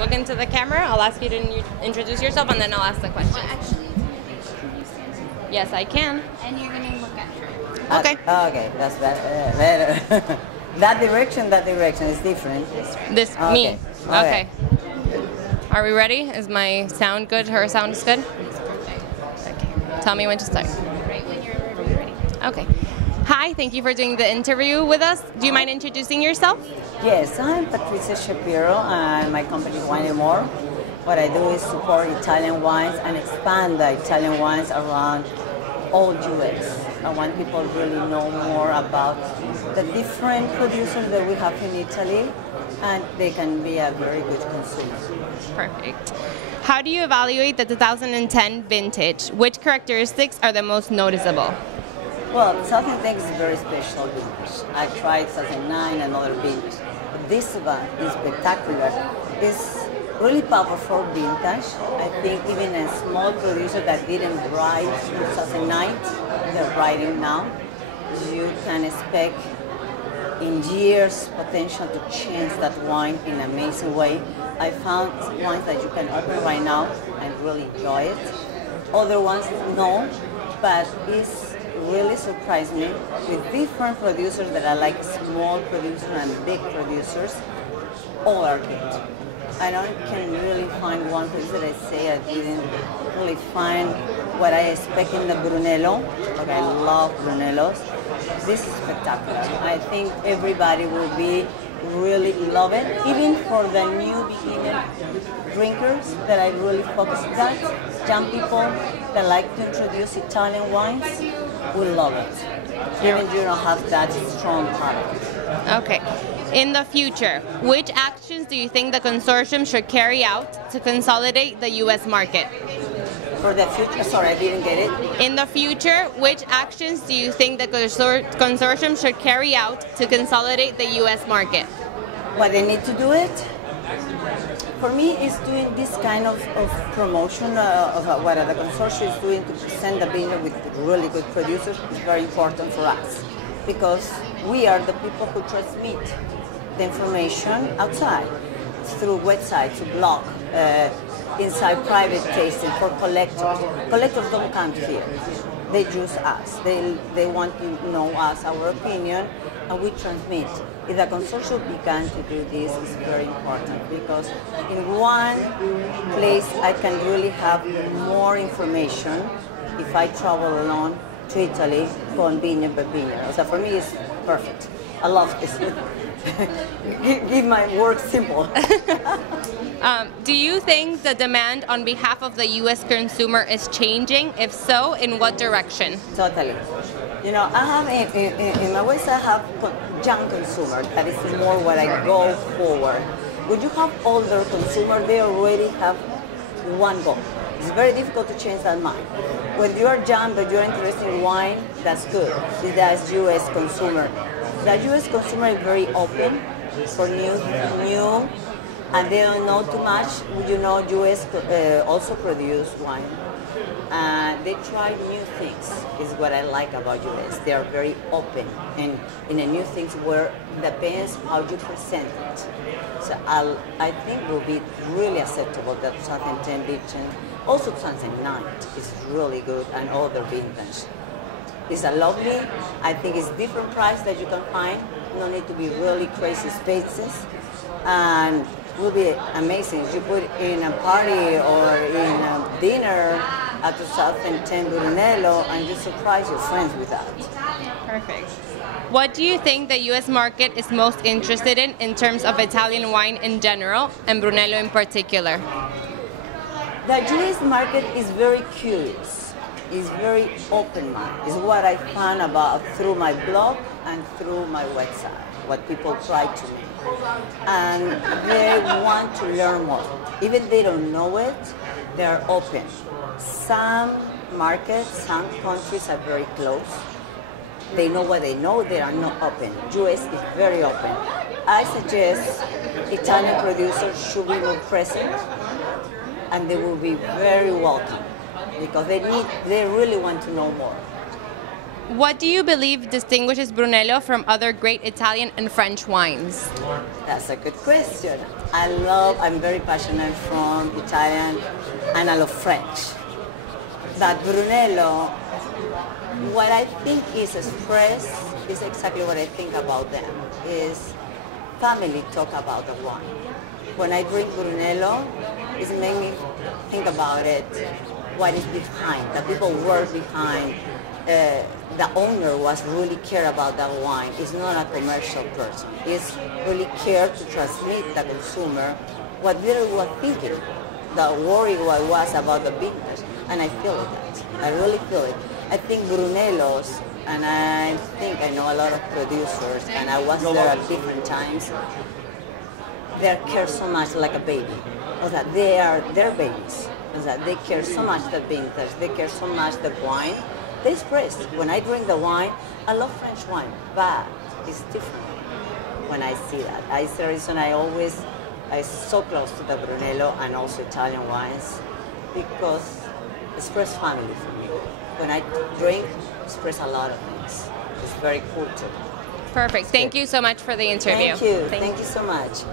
look into the camera. I'll ask you to introduce yourself, and then I'll ask the question. Well, actually, can you stand here? Yes, I can. And you're going to look at her. Okay. Okay, that's better. That direction is different. This, me. Okay. Are we ready? Is my sound good? Her sound is good? Okay. Tell me when to start. Right when you're ready. Okay. Hi, thank you for doing the interview with us. Do you mind introducing yourself? Yes, I'm Patricia Shapiro, and my company is Wine & More. What I do is support Italian wines and expand the Italian wines around all US. I want people to really know more about the different producers that we have in Italy, and they can be a very good consumer. Perfect. How do you evaluate the 2010 vintage? Which characteristics are the most noticeable? Well, 2010 is a very special vintage. I tried 2009, another vintage. This one is spectacular. It's really powerful vintage. I think even a small producer that didn't write in 2009, they're writing now. You can expect in years potential to change that wine in an amazing way. I found wines that you can open right now and really enjoy it. Other ones, no, but it's really surprised me with different producers that are like small producers and big producers, all are good. I can really find one producer that I say I didn't really find what I expect in the Brunello, but I love Brunellos. This is spectacular. I think everybody will be really love it, even for the new beginner drinkers that I really focus on that. Young people that like to introduce Italian wines will love it, even if you don't have that strong palate. Okay. In the future, which actions do you think the consortium should carry out to consolidate the U.S. market? For the future, sorry, I didn't get it. In the future, which actions do you think the consortium should carry out to consolidate the U.S. market? What they need to do it? For me, is doing this kind of promotion of what the consortium is doing to present the vineyard with really good producers is very important for us, because we are the people who transmit the information outside through websites, blog, inside private tasting for collectors. Collectors don't come here. They choose us. They want to know us, our opinion, and we transmit. If the consortium began to do this, it's very important, because in one place I can really have more information if I travel alone to Italy, going vineyard by vineyard. So for me, it's perfect. I love this. Give my work simple. Do you think the demand on behalf of the U.S. consumer is changing? If so, in what direction? Totally. You know, I have in my ways I have young consumer. That is more what I go forward. When you have older consumer, they already have one goal. It's very difficult to change that mind. When you are young but you're interested in wine, that's good. That's U.S. consumer. The U.S. consumer is very open for new, and they don't know too much. You know, U.S. also produce wine. They try new things, is what I like about U.S. They are very open and in a new things where depends how you present it. So I think will be really acceptable that 2010 vintage. Also 2009 is really good, and other vintage. It's a lovely, I think it's different price that you can find. No need to be really crazy spaces, and will be amazing if you put in a party or in a dinner at 2010 Brunello, and you surprise your friends with that. Perfect. What do you think the U.S. market is most interested in terms of Italian wine in general, and Brunello in particular? The U.S. market is very curious. It's very open-minded. It's what I found about through my blog and through my website, what people try to make. And they want to learn more. Even they don't know it, they're open. Some markets, some countries are very close. They know what they know, they are not open. US is very open. I suggest Italian producers should be more present, and they will be very welcome, because they really want to know more. What do you believe distinguishes Brunello from other great Italian and French wines? That's a good question. I'm very passionate from Italian and I love French. But Brunello, what I think is expressed is exactly what I think about them, is family talk about the wine. When I drink Brunello, it makes me think about it, what is behind, the people work behind. The owner was really care about that wine. It's not a commercial person. It's really care to transmit the consumer what they were thinking, the worry what was about the vintage. And I feel it. I really feel it. I think Brunello's, and I think I know a lot of producers, and I was there at different times, they care so much like a baby, or that they are their babies, and that they care so much the vintage, they care so much the wine. They express. When I drink the wine, I love French wine, but it's different when I see that. That's the reason I'm so close to the Brunello and also Italian wines, because express family for me. When I drink, express a lot of things. It's very cool too. Perfect. Thank you so much for the interview. Thank you. Thank you so much.